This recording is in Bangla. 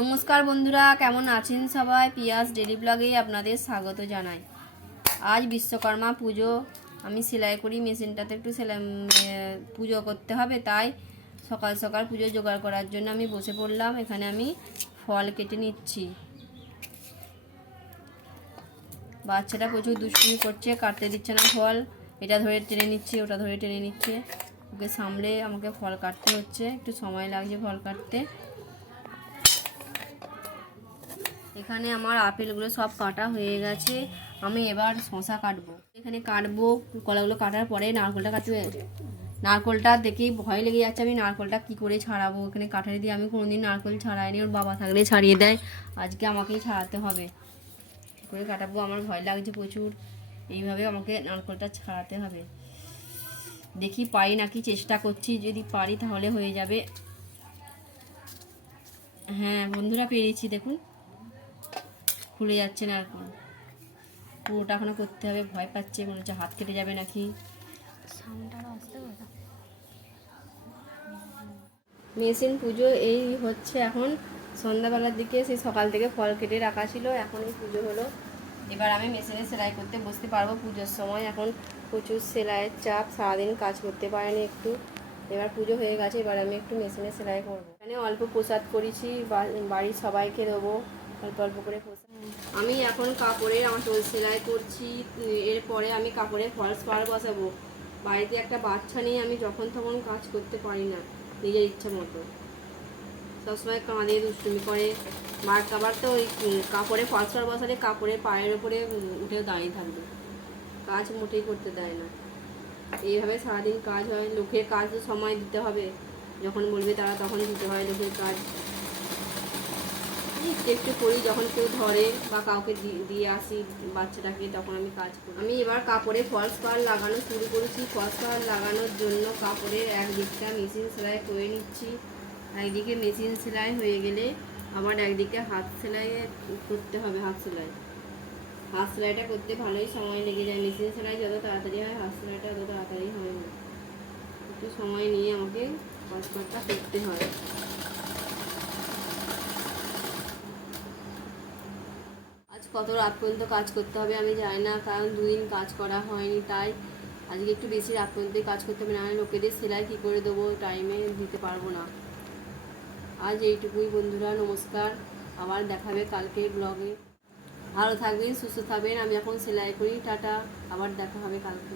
নমস্কার বন্ধুরা, কেমন আছেন সবাই? পিয়াস ডেলি ব্লগে আপনাদের স্বাগত জানাই। আজ বিশ্বকর্মা পুজো। আমি সেলাই করি, মেশিনটাতে একটু সেলাই পুজো করতে হবে, তাই সকাল সকাল পুজো জোগাড় করার জন্য আমি বসে পড়লাম। এখানে আমি ফল কেটে নিচ্ছি। বাচ্চাটা প্রচুর দুষ্টুমি করছে, কাটতে দিচ্ছে না ফল। এটা ধরে টেনে নিচ্ছে, ওটা ধরে টেনে নিচ্ছে। ওকে সামলে আমাকে ফল কাটতে হচ্ছে। একটু সময় লাগছে ফল কাটতে। এখানে আমার আপেলগুলো সব কাটা হয়ে গেছে। আমি এবার শশা কাটবো। এখানে কাটবো, কলাগুলো কাটার পরে নারকলটা কাটবে। নারকলটা দেখেই ভয় লেগে যাচ্ছে আমি নারকলটা কি করে ছাড়াবো। এখানে কাঠারি দিয়ে আমি কোনোদিন নারকল ছাড়াইনি, ওর বাবা থাকলে ছাড়িয়ে দেয়। আজকে আমাকেই ছাড়াতে হবে। কি করে কাটাবো? আমার ভয় লাগছে প্রচুর। এইভাবে আমাকে নারকলটা ছাড়াতে হবে। দেখি পারি নাকি, চেষ্টা করছি। যদি পারি তাহলে হয়ে যাবে। হ্যাঁ বন্ধুরা পেরেছি, দেখুন। খুলে যাচ্ছে না এখন পুরোটা এখনও করতে হবে ভয় পাচ্ছে মনে হচ্ছে হাত কেটে যাবে নাকি। মেশিন পুজো এই হচ্ছে এখন। সন্ধ্যাবেলার দিকে সেই সকাল থেকে ফল কেটে রাখা ছিল এখন এই পুজো হলো। এবার আমি মেশিনে সেলাই করতে বসতে পারব পুজোর সময়। এখন প্রচুর সেলাইয়ের চাপ সারাদিন কাজ করতে পারেনি একটু। এবার পুজো হয়ে গেছে এবার আমি একটু মেশিনে সেলাই করব। এখানে অল্প প্রসাদ করেছি বাড়ির সবাইকে দেবো। অল্প অল্প করে আমি এখন কাপড়ে আমার টোল সেলাই করছি, এরপরে আমি কাপড়ে ফলস পার বসাবো। বাড়িতে একটা বাচ্চা নিয়ে আমি যখন তখন কাজ করতে পারি না, নিজের ইচ্ছা মতো। সবসময় কাঁদে দুষ্টুমি করে। মার কাবার তো ওই কাপড়ে ফলস পার বসালে কাপড়ের পায়ের ওপরে উঠে দাঁড়িয়ে থাকবে। কাজ মোটেই করতে দেয় না। এইভাবে সারাদিন কাজ হয়। লোকের কাজ তো সময় দিতে হবে। যখন বলবে তারা তখন দিতে হয় লোকের কাজ। একটু একটু করি, যখন কেউ ধরে বা কাউকে দিয়ে আসি বাচ্চাটাকে, তখন আমি কাজ করি। আমি এবার কাপড়ে ফলস পার লাগানো শুরু করেছি। ফলস পার লাগানোর জন্য কাপড়ের একদিকটা মেশিন সেলাই করে নিচ্ছি। একদিকে মেশিন সেলাই হয়ে গেলে আবার একদিকে হাত সেলাই করতে হবে, হাত সেলাই। হাত সেলাইটা করতে ভালোই সময় লেগে যায়। মেশিন সেলাই যত তাড়াতাড়ি হয়, হাত সেলাইটা তত তাড়াতাড়ি হয় না। একটু সময় নিয়ে আমাকে পারটা করতে হয়। কত রাত পর্যন্ত কাজ করতে হবে আমি জানি না, কারণ দুদিন কাজ করা হয়নি তাই। আজকে একটু বেশি রাত পর্যন্তই কাজ করতে হবে না আমি লোকেদের সেলাই কী করে দেবো টাইমে দিতে পারব না। আজ এইটুকুই বন্ধুরা, নমস্কার। আবার দেখাবে কালকে ব্লগে ভালো থাকবেন, সুস্থ থাকবেন, আমি এখন সেলাই করি, টাটা। আবার দেখা হবে কালকে।